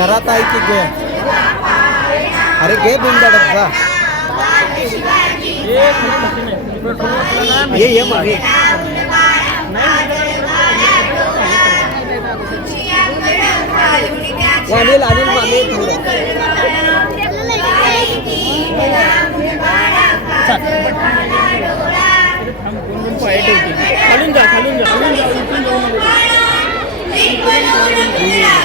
घरात आहे की गे? अरे गे बिनधडक जा. ये ये मागे अनिल अनिल मागे खालून जा खालून जा खालून जा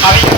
あり